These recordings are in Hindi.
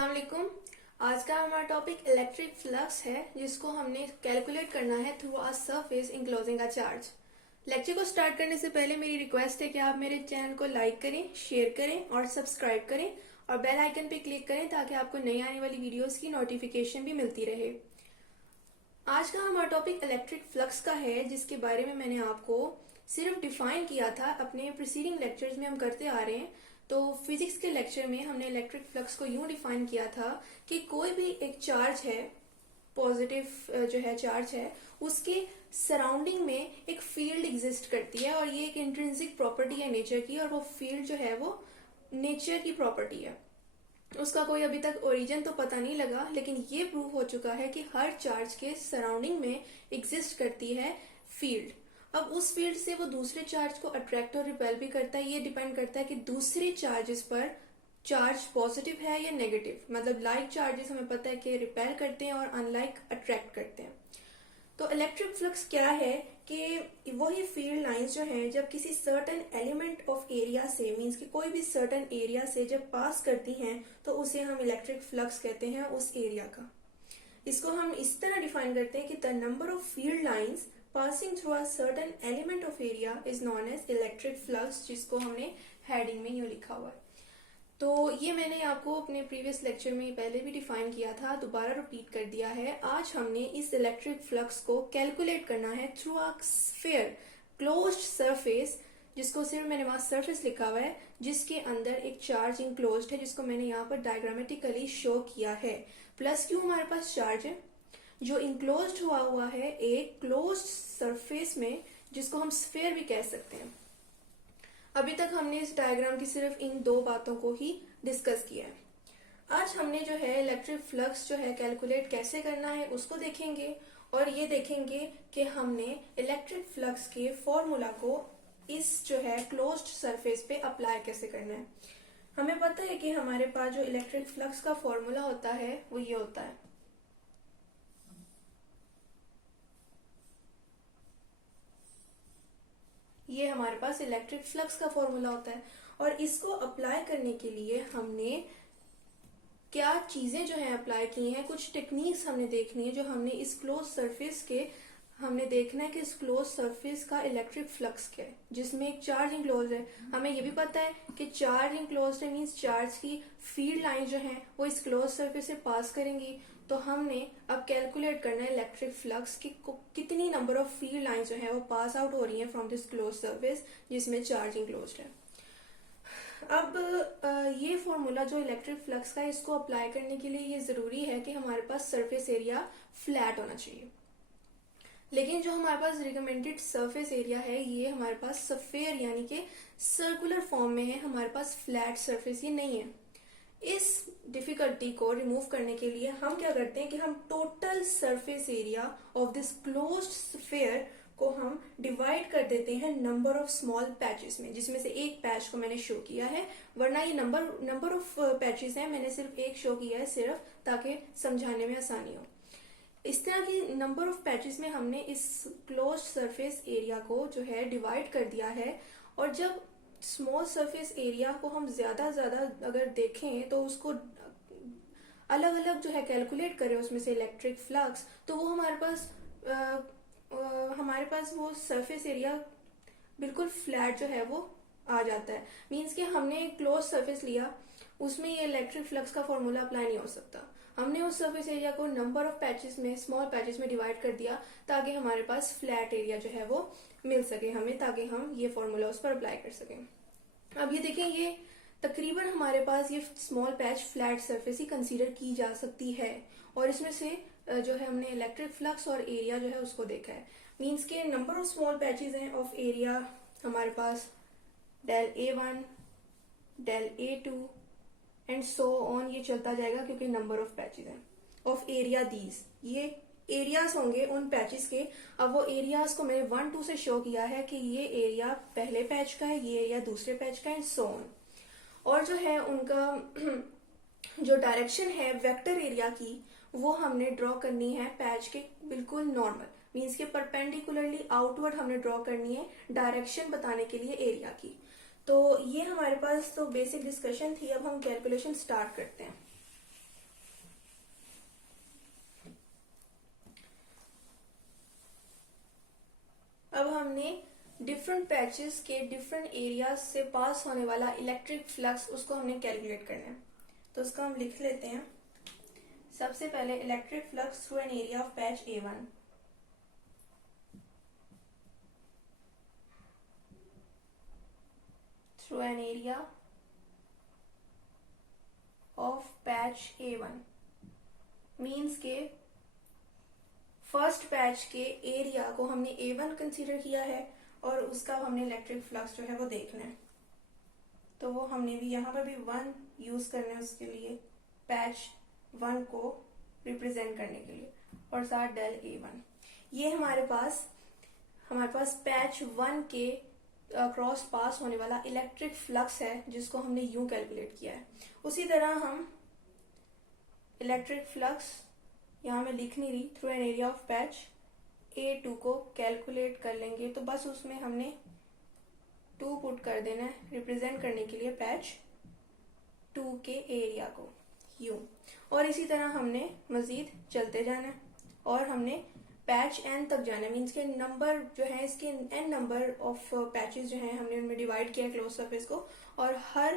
अस्सलामुअलैकुम। आज का हमारा टॉपिक इलेक्ट्रिक फ्लक्स है, जिसको हमने कैलकुलेट करना है through a surface enclosing a charge. Lecture को स्टार्ट करने से पहले मेरी रिक्वेस्ट है कि आप मेरे चैनल को लाइक करें, शेयर करें और सब्सक्राइब करें और बेल आइकन पे क्लिक करें ताकि आपको नई आने वाली वीडियोस की नोटिफिकेशन भी मिलती रहे। आज का हमारा टॉपिक इलेक्ट्रिक फ्लक्स का है, जिसके बारे में मैंने आपको सिर्फ डिफाइन किया था। अपने प्रीसीडिंग लेक्चर्स में हम करते आ रहे हैं। तो फिजिक्स के लेक्चर में हमने इलेक्ट्रिक फ्लक्स को यूं डिफाइन किया था कि कोई भी एक चार्ज है, पॉजिटिव जो है चार्ज है, उसके सराउंडिंग में एक फील्ड एग्जिस्ट करती है और ये एक इंट्रिंसिक प्रॉपर्टी है नेचर की, और वो फील्ड जो है वो नेचर की प्रॉपर्टी है। उसका कोई अभी तक ओरिजिन तो पता नहीं लगा, लेकिन ये प्रूव हो चुका है कि हर चार्ज के सराउंडिंग में एग्जिस्ट करती है फील्ड। अब उस फील्ड से वो दूसरे चार्ज को अट्रैक्ट और रिपेल भी करता है। ये डिपेंड करता है कि दूसरे चार्जेस पर चार्ज पॉजिटिव है या नेगेटिव। मतलब लाइक चार्जेस हमें पता है कि रिपेल करते हैं और अनलाइक अट्रैक्ट करते हैं। तो इलेक्ट्रिक फ्लक्स क्या है कि वही फील्ड लाइंस जो हैं जब किसी सर्टेन एलिमेंट ऑफ एरिया से, मींस कि कोई भी सर्टेन एरिया से जब पास करती हैं तो उसे हम इलेक्ट्रिक फ्लक्स कहते हैं उस एरिया का। इसको हम इस तरह डिफाइन करते हैं कि the number of field lines passing through a certain element of area is known as electric flux, जिसको हमने हेडिंग में यूं लिखा हुआ है। तो ये मैंने आपको अपने प्रीवियस लेक्चर में पहले भी डिफाइन किया था, दोबारा रिपीट कर दिया है। आज हमने इस इलेक्ट्रिक फ्लक्स को कैलकुलेट करना है through a sphere closed surface, जिसको सिर्फ मैंने वहां सरफेस लिखा हुआ है, जिसके अंदर एक चार्ज इंक्लोज्ड है, जिसको मैंने यहाँ पर डायग्रामेटिकली शो किया है। प्लस क्यू हमारे पास चार्ज है जो इंक्लोज्ड हुआ है एक क्लोज्ड सरफेस में, जिसको हम स्फीयर भी कह सकते हैं। अभी तक हमने इस डायग्राम की सिर्फ इन दो बातों को ही डिस्कस किया है। आज हमने जो है इलेक्ट्रिक फ्लक्स जो है कैलकुलेट कैसे करना है उसको देखेंगे, और ये देखेंगे कि हमने इलेक्ट्रिक फ्लक्स के फॉर्मूला को इस जो है क्लोज्ड सरफेस पे अप्लाई कैसे करना है। हमें पता है कि हमारे पास जो इलेक्ट्रिक फ्लक्स का फॉर्मूला होता है वो ये होता है, ये हमारे पास इलेक्ट्रिक फ्लक्स का फॉर्मूला होता है। और इसको अप्लाई करने के लिए हमने क्या चीजें जो है अप्लाई की हैं, कुछ टेक्निक्स हमने देखनी है जो हमने इस क्लोज सरफेस के, हमने देखना है कि इस क्लोज सरफेस का इलेक्ट्रिक फ्लक्स क्या है, जिसमें एक चार्ज इंक्लोज है। हमें ये भी पता है कि चार्ज इंक्लोज है, मीन्स चार्ज की फील्ड लाइन जो है वो इस क्लोज सरफेस से पास करेंगी। तो हमने अब कैलकुलेट करना है इलेक्ट्रिक फ्लक्स की कितनी नंबर ऑफ फील्ड लाइन जो है वो पास आउट हो रही है फ्रॉम दिस क्लोज सरफेस जिसमें चार्ज इंक्लोज है। अब ये फॉर्मूला जो इलेक्ट्रिक फ्लक्स का है, इसको अप्लाई करने के लिए ये जरूरी है कि हमारे पास सरफेस एरिया फ्लैट होना चाहिए। लेकिन जो हमारे पास रिकमेंडेड सरफेस एरिया है ये हमारे पास स्फीयर यानी कि सर्कुलर फॉर्म में है, हमारे पास फ्लैट सरफेस ये नहीं है। इस डिफिकल्टी को रिमूव करने के लिए हम क्या करते हैं कि हम total surface area of this closed sphere को हम डिवाइड कर देते हैं नंबर ऑफ स्मॉल पैचेस में, जिसमें से एक पैच को मैंने शो किया है, वरना ये नंबर ऑफ पैचेस हैं, मैंने सिर्फ एक शो किया है सिर्फ ताकि समझाने में आसानी हो। इस तरह की नंबर ऑफ पैचेस में हमने इस क्लोज्ड सरफेस एरिया को जो है डिवाइड कर दिया है। और जब स्मॉल सरफेस एरिया को हम ज्यादा अगर देखें तो उसको अलग अलग जो है कैलकुलेट करें उसमें से इलेक्ट्रिक फ्लक्स, तो वो हमारे पास वो सरफेस एरिया बिल्कुल फ्लैट जो है वो आ जाता है। मीन्स कि हमने एक क्लोज सरफेस लिया, उसमें ये इलेक्ट्रिक फ्लक्स का फॉर्मूला अप्लाई नहीं हो सकता। हमने उस सरफेस एरिया को नंबर ऑफ पैचेस में, स्मॉल पैचेस में डिवाइड कर दिया ताकि हमारे पास फ्लैट एरिया जो है वो मिल सके हमें, ताकि हम ये फॉर्मूला उस पर अप्लाई कर सकें। अब ये देखें, ये तकरीबन हमारे पास ये स्मॉल पैच फ्लैट सरफेस ही कंसीडर की जा सकती है, और इसमें से जो है हमने इलेक्ट्रिक फ्लक्स और एरिया जो है उसको देखा है। मीन्स के नंबर ऑफ स्मॉल पैचेस हैं ऑफ एरिया हमारे पास del A1, del A2 and so on, ये चलता जाएगा क्योंकि नंबर ऑफ पैचेस हैं ऑफ एरिया दीज, ये एरियाज होंगे उन पैचेस के। अब वो एरियाज को मैंने 1, 2 से शो किया है कि ये एरिया पहले पैच का है, ये एरिया दूसरे पैच का है, सो ऑन। और जो है उनका जो डायरेक्शन है वेक्टर एरिया की, वो हमने ड्रॉ करनी है पैच के बिल्कुल नॉर्मल, मीन्स के परपेंडिकुलरली आउटवर्ड हमने ड्रॉ करनी है डायरेक्शन बताने के लिए एरिया की। तो ये हमारे पास तो बेसिक डिस्कशन थी। अब हम कैलकुलेशन स्टार्ट करते हैं। हमने डिफरेंट पैचेस के डिफरेंट एरियाज से पास होने वाला इलेक्ट्रिक फ्लक्स उसको हमने कैलकुलेट करना है। तो उसको हम लिख लेते हैं। सबसे पहले electric flux through an area of patch A1, through an area of patch A1 means के फर्स्ट पैच के एरिया को हमने A1 कंसीडर किया है और उसका हमने इलेक्ट्रिक फ्लक्स जो है वो देखना है। तो वो हमने भी यहाँ पर भी 1 यूज करना है उसके लिए, पैच 1 को रिप्रेजेंट करने के लिए, और साथ डेल A1। ये हमारे पास पैच 1 के क्रॉस पास होने वाला इलेक्ट्रिक फ्लक्स है जिसको हमने यूं कैलकुलेट किया है। उसी तरह हम इलेक्ट्रिक फ्लक्स यहाँ मैं लिख नहीं रही, through an area of patch A2 को कैलकुलेट कर लेंगे। तो बस उसमें हमने 2 पुट कर देना है रिप्रेजेंट करने के लिए पैच 2 के एरिया को यूं। और इसी तरह हमने मजीद चलते जाना है और हमने पैच n तक जाना है। मीन्स के नंबर जो है इसके n नंबर ऑफ पैचेस जो हैं हमने उनमें डिवाइड किया क्लोज सरफेस को, और हर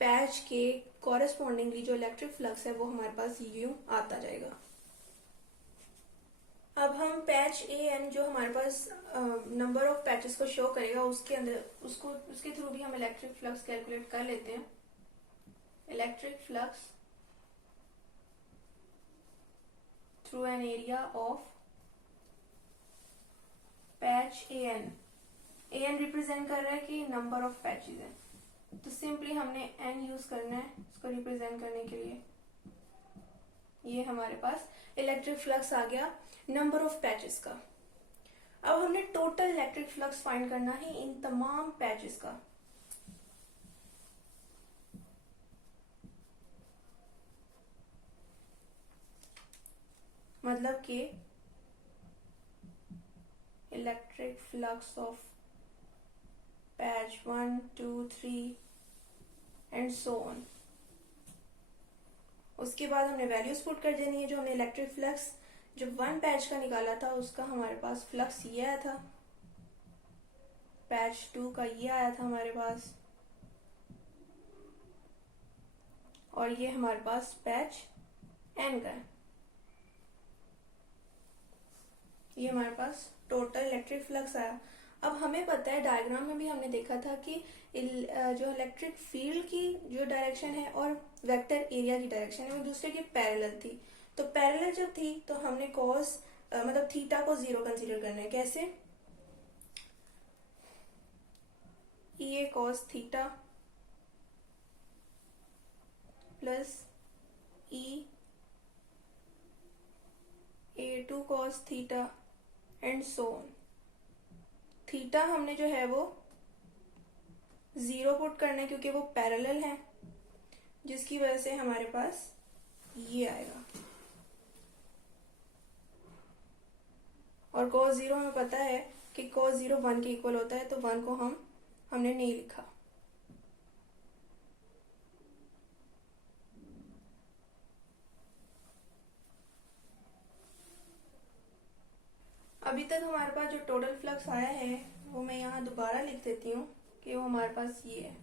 पैच के कॉरेस्पॉन्डिंगली जो इलेक्ट्रिक फ्लक्स है वो हमारे पास यूं आता जाएगा। अब हम पैच AN जो हमारे पास नंबर ऑफ पैचेस को शो करेगा उसके अंदर उसके थ्रू भी हम इलेक्ट्रिक फ्लक्स कैलकुलेट कर लेते हैं। Electric flux through an area of patch AN represent कर रहा है कि नंबर ऑफ पैचेस है, तो सिंपली हमने n यूज करना है इसको रिप्रेजेंट करने के लिए। ये हमारे पास इलेक्ट्रिक फ्लक्स आ गया नंबर ऑफ पैचेस का। अब हमने टोटल इलेक्ट्रिक फ्लक्स फाइंड करना है इन तमाम पैचेस का। मतलब कि electric flux of patch 1, 2, 3 and so on. उसके बाद हमने वैल्यूज पुट कर देनी है। जो हमने इलेक्ट्रिक फ्लक्स जो 1 पैच का निकाला था उसका हमारे पास फ्लक्स ये आया था, पैच 2 का ये आया था हमारे पास, और ये हमारे पास पैच n का है। ये हमारे पास टोटल इलेक्ट्रिक फ्लक्स आया। अब हमें पता है डायग्राम में भी हमने देखा था कि जो इलेक्ट्रिक फील्ड की जो डायरेक्शन है और वेक्टर एरिया की डायरेक्शन है वो दूसरे के पैरेलल थी। तो पैरेलल जब थी तो हमने कॉस मतलब थीटा को 0 कंसीडर करना है। कैसे? A cos theta plus A2 cos theta and so on. Theta हमने जो है वो 0 पुट करना है क्योंकि वो पैरेलल है, जिसकी वजह से हमारे पास ये आएगा। और cos 0 हमें पता है कि cos 0 1 के इक्वल होता है, तो 1 को हमने नहीं लिखा। अभी तक हमारे पास जो टोटल फ्लक्स आया है वो मैं यहाँ दोबारा लिख देती हूँ कि वो हमारे पास ये है।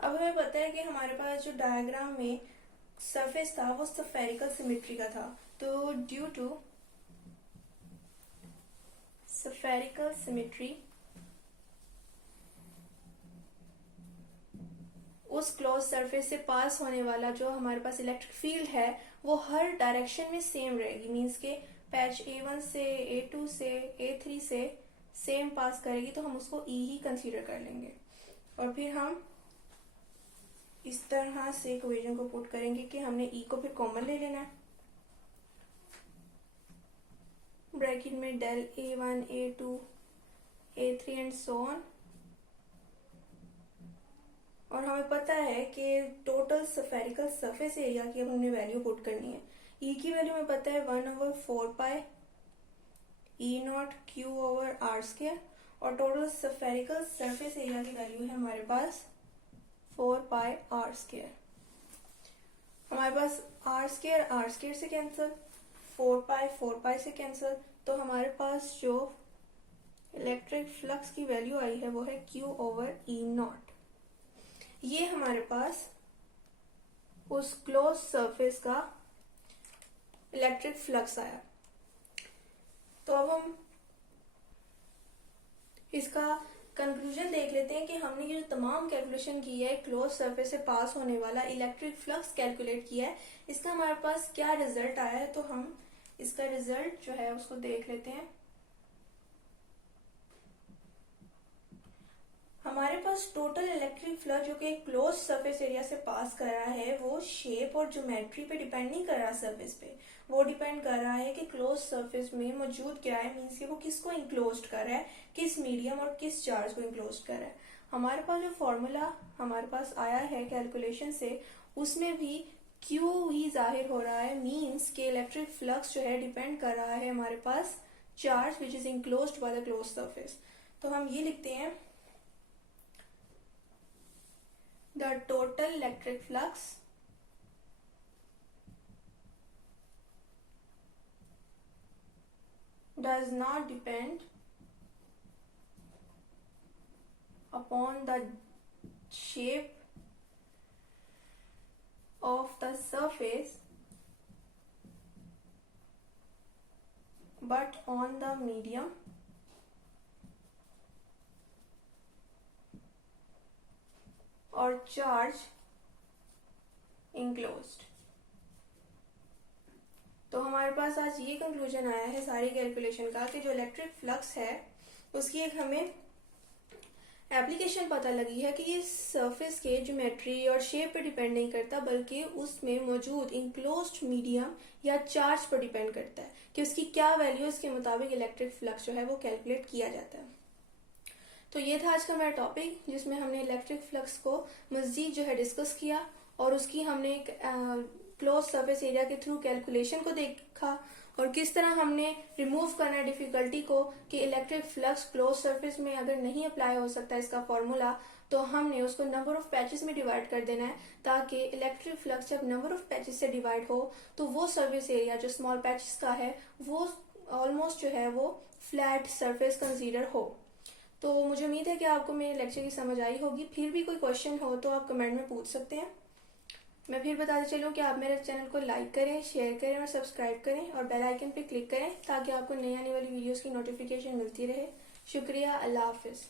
अब हमें पता है कि हमारे पास जो डायग्राम में सरफेस था वो स्फेरिकल सिमेट्री का था। तो ड्यू टू स्फेरिकल सिमेट्री उस क्लोज सरफेस से पास होने वाला जो हमारे पास इलेक्ट्रिक फील्ड है वो हर डायरेक्शन में सेम रहेगी। मींस के पैच A1 से A2 से A3 से सेम पास करेगी, तो हम उसको E ही कंसीडर कर लेंगे। और फिर हम इस तरह से इक्वेशन को पुट करेंगे कि हमने E को फिर कॉमन ले लेना है। ब्रैकेट में del A1 A2 A3 and so on. और हमें पता है कि टोटल स्फेरिकल सरफेस एरिया की अब हमने वैल्यू पुट करनी है। E की वैल्यू हमें पता है 1/4 पाई E0 Q/r², और टोटल स्फेरिकल सरफेस एरिया की वैल्यू है हमारे पास 4 पाई r²। हमारे पास आर स्केयर से कैंसिल, 4 पाई से कैंसिल, तो हमारे पास जो इलेक्ट्रिक फ्लक्स की वैल्यू आई है वो है Q/E0। ये हमारे पास उस क्लोज सरफेस का इलेक्ट्रिक फ्लक्स आया। तो अब हम इसका कंक्लूजन देख लेते हैं कि हमने ये जो तमाम कैलकुलेशन की है क्लोज सरफेस से पास होने वाला इलेक्ट्रिक फ्लक्स कैलकुलेट किया है, इसका हमारे पास क्या रिजल्ट आया है। तो हम इसका रिजल्ट जो है उसको देख लेते हैं। हमारे पास टोटल इलेक्ट्रिक फ्लक्स जो कि क्लोज सरफेस एरिया से पास कर रहा है वो शेप और ज्योमेट्री पे डिपेंड नहीं कर रहा सरफेस पे, वो डिपेंड कर रहा है कि क्लोज सरफेस में मौजूद क्या है, मीन्स कि वो किसको इंक्लोज्ड कर रहा है, किस मीडियम और किस चार्ज को इंक्लोज्ड कर रहा है। हमारे पास जो फॉर्मूला हमारे पास आया है कैलकुलेशन से उसमें भी क्यू ही जाहिर हो रहा है, मीन्स के इलेक्ट्रिक फ्लक्स जो है डिपेंड कर रहा है हमारे पास charge which is enclosed by the close surface. तो हम ये लिखते हैं the total electric flux does not depend upon the shape of the surface but on the medium और चार्ज इंक्लोज्ड। तो हमारे पास आज ये कंक्लूजन आया है सारी कैलकुलेशन का कि जो इलेक्ट्रिक फ्लक्स है उसकी एक हमें एप्लीकेशन पता लगी है कि ये सरफेस के ज्योमेट्री और शेप पे डिपेंड नहीं करता बल्कि उसमें मौजूद इंक्लोज्ड मीडियम या चार्ज पर डिपेंड करता है कि उसकी क्या वैल्यू, उसके मुताबिक इलेक्ट्रिक फ्लक्स जो है वो कैलकुलेट किया जाता है। तो ये था आज का मेरा टॉपिक जिसमें हमने इलेक्ट्रिक फ्लक्स को मजीद जो है डिस्कस किया और उसकी हमने एक क्लोज सरफेस एरिया के थ्रू कैलकुलेशन को देखा और किस तरह हमने रिमूव करना डिफिकल्टी को कि इलेक्ट्रिक फ्लक्स क्लोज सरफेस में अगर नहीं अप्लाई हो सकता इसका फॉर्मूला तो हमने उसको नंबर ऑफ पैचेस में डिवाइड कर देना है ताकि इलेक्ट्रिक फ्लक्स जब नंबर ऑफ पैचेस से डिवाइड हो तो वो सरफेस एरिया जो स्मॉल पैचेस का है वो ऑलमोस्ट जो है वो फ्लैट सरफेस कंसीडर हो। तो मुझे उम्मीद है कि आपको मेरे लेक्चर की समझ आई होगी। फिर भी कोई क्वेश्चन हो तो आप कमेंट में पूछ सकते हैं। मैं फिर बताते चलूं कि आप मेरे चैनल को लाइक करें, शेयर करें और सब्सक्राइब करें और बेल आइकन पे क्लिक करें ताकि आपको नई आने वाली वीडियोस की नोटिफिकेशन मिलती रहे। शुक्रिया, अल्लाह हाफिज।